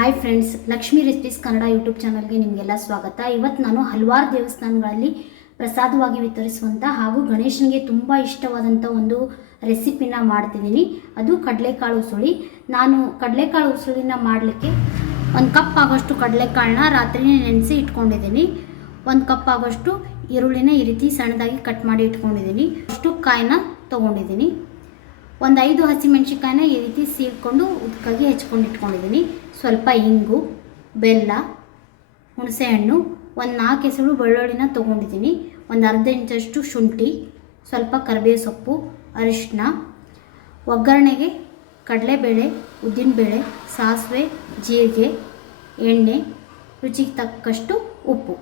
Hi friends, Lakshmi recipes Kannada YouTube ಚಾನಲ್ಗೆ ನಿಮಗೆಲ್ಲ ಸ್ವಾಗತ. ಇವತ್ತು ನಾನು ಹಲವಾರು ದೇವಸ್ಥಾನಗಳಲ್ಲಿ ಪ್ರಸಾದವಾಗಿ ವಿತರಿಸುವಂಥ ಹಾಗೂ ಗಣೇಶನಿಗೆ ತುಂಬ ಇಷ್ಟವಾದಂಥ ಒಂದು ರೆಸಿಪಿನ ಮಾಡ್ತಿದ್ದೀನಿ. ಅದು ಕಡಲೆಕಾಳು ಉಸುಳಿ. ನಾನು ಕಡಲೆಕಾಳು ಉಸುಳಿನ ಮಾಡಲಿಕ್ಕೆ 1 ಕಪ್ ಆಗೋಷ್ಟು ಕಡಲೆಕಾಳನ್ನ ರಾತ್ರಿನೇ ನೆನೆಸಿ ಇಟ್ಕೊಂಡಿದ್ದೀನಿ. 1 ಕಪ್ ಆಗೋಷ್ಟು ಈರುಳ್ಳಿನ ಈ ರೀತಿ ಸಣ್ಣದಾಗಿ ಕಟ್ ಮಾಡಿ ಇಟ್ಕೊಂಡಿದ್ದೀನಿ. ಅಷ್ಟು ಕಾಯಿನ ತೊಗೊಂಡಿದ್ದೀನಿ. 5 ಹಸಿಮೆಣಸಿಕಾಯಿನ ಈ ರೀತಿ ಸೀಳ್ಕೊಂಡು ಉದ್ದಕ್ಕಾಗಿ ಹೆಚ್ಕೊಂಡು ಇಟ್ಕೊಂಡಿದ್ದೀನಿ. ಸ್ವಲ್ಪ ಇಂಗು, ಬೆಲ್ಲ, ಹುಣಸೆಹಣ್ಣು, 4 ಎಸಳು ಬೆಳ್ಳುಳ್ಳಿನ ತೊಗೊಂಡಿದ್ದೀನಿ. ಅರ್ಧ ಇಂಚಷ್ಟು ಶುಂಠಿ, ಸ್ವಲ್ಪ ಕರಿಬೇವು ಸೊಪ್ಪು, ಅರಿಶಿನ, ಒಗ್ಗರಣೆಗೆ ಕಡಲೆಬೇಳೆ, ಉದ್ದಿನಬೇಳೆ, ಸಾಸಿವೆ, ಜೀರಿಗೆ, ಎಣ್ಣೆ, ರುಚಿಗೆ ತಕ್ಕಷ್ಟು ಉಪ್ಪು.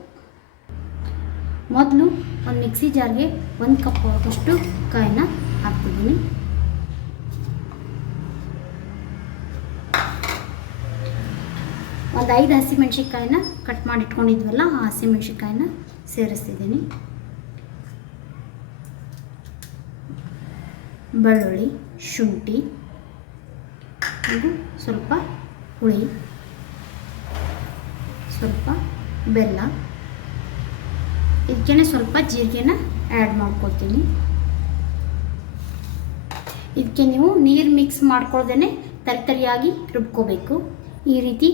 ಮೊದಲು ಒಂದು ಮಿಕ್ಸಿ ಜಾರ್ಗೆ 1 ಕಪ್ ಆಗೋಷ್ಟು ಕಾಯಿನ ಹಾಕ್ತಿದ್ದೀನಿ. ಒಂದು 5 ಹಸಿಮೆಣಸಿಕಾಯಿನ ಕಟ್ ಮಾಡಿ ಇಟ್ಕೊಂಡಿದ್ವಲ್ಲ, ಆ ಹಸಿಮೆಣಸಿಕಾಯಿನ ಸೇರಿಸ್ತಿದ್ದೀನಿ. ಬೆಳ್ಳುಳ್ಳಿ, ಶುಂಠಿ, ಸ್ವಲ್ಪ ಹುಳಿ, ಸ್ವಲ್ಪ ಬೆಲ್ಲ, ಇದಕ್ಕೆ ಸ್ವಲ್ಪ ಜೀರಿಗೆನ ಆ್ಯಡ್ ಮಾಡ್ಕೊತೀನಿ. ಇದಕ್ಕೆ ನೀವು ನೀರು ಮಿಕ್ಸ್ ಮಾಡ್ಕೊಳ್ದೇ ತರಿಯಾಗಿ ರುಬ್ಕೋಬೇಕು. ಈ ರೀತಿ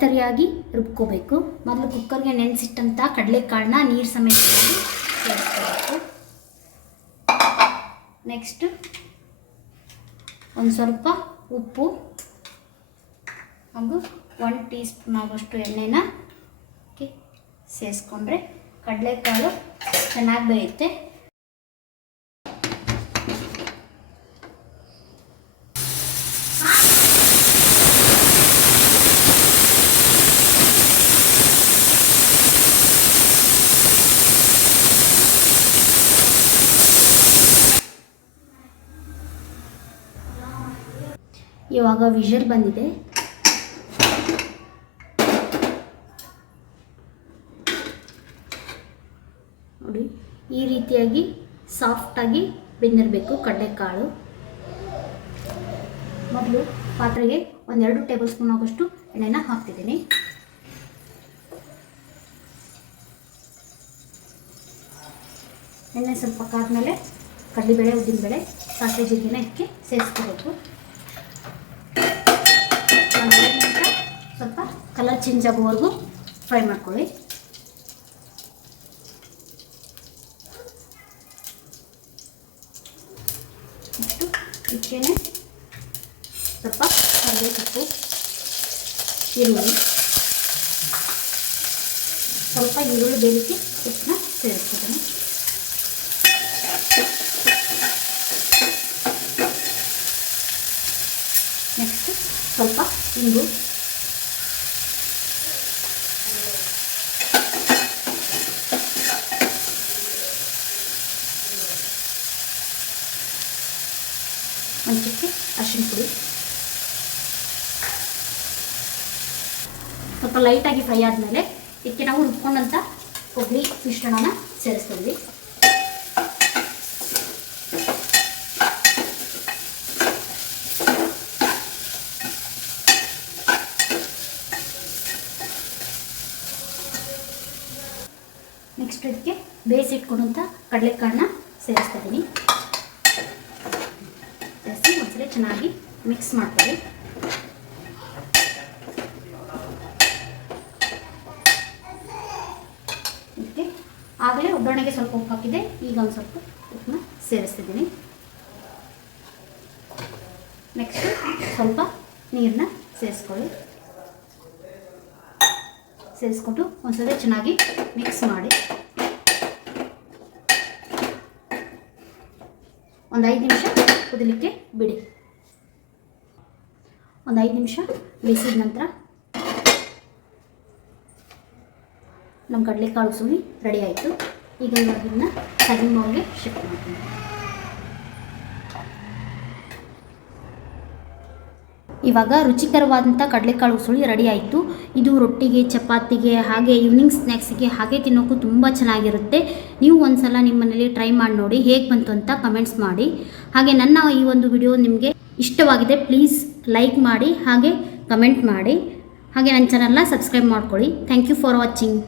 ತರಿಯಾಗಿ ರುಬ್ಕೋಬೇಕು. ಮೊದಲು ಕುಕ್ಕರ್ಗೆ ನೆನೆಸಿಟ್ಟಂಥ ಕಡಲೆಕಾಳನ್ನ ನೀರು ಸಮೇತ ಸೇರಿಸ್ಕೋಬೇಕು. ನೆಕ್ಸ್ಟ್ ಒಂದು ಸ್ವಲ್ಪ ಉಪ್ಪು ಹಾಗೂ 1 ಟೀ ಸ್ಪೂನ್ ಆಗೋಷ್ಟು ಎಣ್ಣೆನ ಸೇರಿಸ್ಕೊಂಡ್ರೆ ಕಡಲೆಕಾಳು ಚೆನ್ನಾಗಿ ಬೇಯುತ್ತೆ. ಇವಾಗ ವಿಷಲ್ ಬಂದಿದೆ. ನೋಡಿ, ಈ ರೀತಿಯಾಗಿ ಸಾಫ್ಟಾಗಿ ಬೆಂದಿರಬೇಕು ಕಡಲೆಕಾಳು. ಮೊದಲು ಪಾತ್ರೆಗೆ 2 ಟೇಬಲ್ ಸ್ಪೂನ್ ಆಗೋಷ್ಟು ಎಣ್ಣೆನ ಹಾಕ್ತಿದ್ದೀನಿ. ಎಣ್ಣೆ ಸ್ವಲ್ಪ ಕಾದ್ಮೇಲೆ ಕಡಲೆಬೇಳೆ, ಉದ್ದಿನಬೇಳೆ, ಸಾಸಿವೆ, ಜೀರಿಗೆನ ಇದಕ್ಕೆ ಸೇರಿಸ್ಕೋಬೇಕು. ಸ್ವಲ್ಪ ಕಲರ್ ಚೇಂಜ್ ಆಗೋವರೆಗೂ ಫ್ರೈ ಮಾಡ್ಕೊಳ್ಳಿ. ಇಷ್ಟು ಇದಕ್ಕೆ ಸ್ವಲ್ಪ ಕರಿಬೇವು ಸೊಪ್ಪು, ಈರುಳ್ಳಿ, ಸ್ವಲ್ಪ ಈರುಳ್ಳಿ ಬೇಯಲಿಕ್ಕೆ ಇದನ್ನ ಸೇರಿಸ್ತೀನಿ. ನೆಕ್ಸ್ಟ್ ಸ್ವಲ್ಪ ಇಂಗು, ಒಂದು ಚಿಟಿಕೆ ಅರಿಶಿನ ಪುಡಿ, ಸ್ವಲ್ಪ ಲೈಟಾಗಿ ಫ್ರೈ ಆದಮೇಲೆ ಇದಕ್ಕೆ ನಾವು ರುಬ್ಕೊಂಡಂಥ ಕೊಬ್ಬರಿ ಮಿಶ್ರಣನ ಸೇರಿಸ್ತೀವಿ. ನೆಕ್ಸ್ಟ್ ಇದಕ್ಕೆ ಬೇಯಿಸಿಟ್ಕೊಂಡಂಥ ಕಡಲೆಕಾಳನ್ನ ಸೇರಿಸ್ತಿದ್ದೀನಿ. ಸೇರಿಸಿ ಒಂದ್ಸಲ ಚೆನ್ನಾಗಿ ಮಿಕ್ಸ್ ಮಾಡ್ಕೊಳ್ಳಿ. ಇದಕ್ಕೆ ಆಗಲೇ ಒಗ್ಗರಣೆಗೆ ಸ್ವಲ್ಪ ಉಪ್ಪು ಹಾಕಿದೆ. ಈಗ ಒಂದು ಸ್ವಲ್ಪ ಉಪ್ಪನ್ನ ಸೇರಿಸ್ತಿದ್ದೀನಿ. ನೆಕ್ಸ್ಟ್ ಸ್ವಲ್ಪ ನೀರನ್ನ ಸೇರಿಸ್ಕೊಳ್ಳಿ. ಸೇರಿಸ್ಕೊಂಡು ಒಂದ್ಸಲ ಚೆನ್ನಾಗಿ ಮಿಕ್ಸ್ ಮಾಡಿ ಒಂದು 5 ನಿಮಿಷ ಕುದಿಲಿಕ್ಕೆ ಬಿಡಿ. ಒಂದು 5 ನಿಮಿಷ ಬೇಯಿಸಿದ ನಂತರ ನಮ್ಮ ಕಡಲೆಕಾಳು ಉಸುಳಿ ರೆಡಿ ಆಯಿತು. ಈಗ ಇದನ್ನು ಸರ್ವಿಂಗ್ ಬೌಲ್ಗೆ ಶಿಫ್ಟ್ ಮಾಡ್ತೀನಿ. ಇವಾಗ ರುಚಿಕರವಾದಂಥ ಕಡಲೆಕಾಳು ಉಸುಳಿ ರೆಡಿ ಆಯಿತು. ಇದು ರೊಟ್ಟಿಗೆ, ಚಪಾತಿಗೆ, ಹಾಗೆ ಈವ್ನಿಂಗ್ ಸ್ನ್ಯಾಕ್ಸಿಗೆ ಹಾಗೆ ತಿನ್ನೋಕ್ಕೂ ತುಂಬ ಚೆನ್ನಾಗಿರುತ್ತೆ. ನೀವು ಒಂದು ಸಲ ನಿಮ್ಮ ಮನೇಲಿ ಟ್ರೈ ಮಾಡಿ ನೋಡಿ, ಹೇಗೆ ಬಂತು ಅಂತ ಕಮೆಂಟ್ಸ್ ಮಾಡಿ. ಹಾಗೆ ನನ್ನ ಈ ಒಂದು ವಿಡಿಯೋ ನಿಮಗೆ ಇಷ್ಟವಾಗಿದೆ ಪ್ಲೀಸ್ ಲೈಕ್ ಮಾಡಿ, ಹಾಗೆ ಕಮೆಂಟ್ ಮಾಡಿ. ಹಾಗೆ ನನ್ನ ಚಾನಲ್ನ ಸಬ್ಸ್ಕ್ರೈಬ್ ಮಾಡ್ಕೊಳ್ಳಿ. Thank you for watching.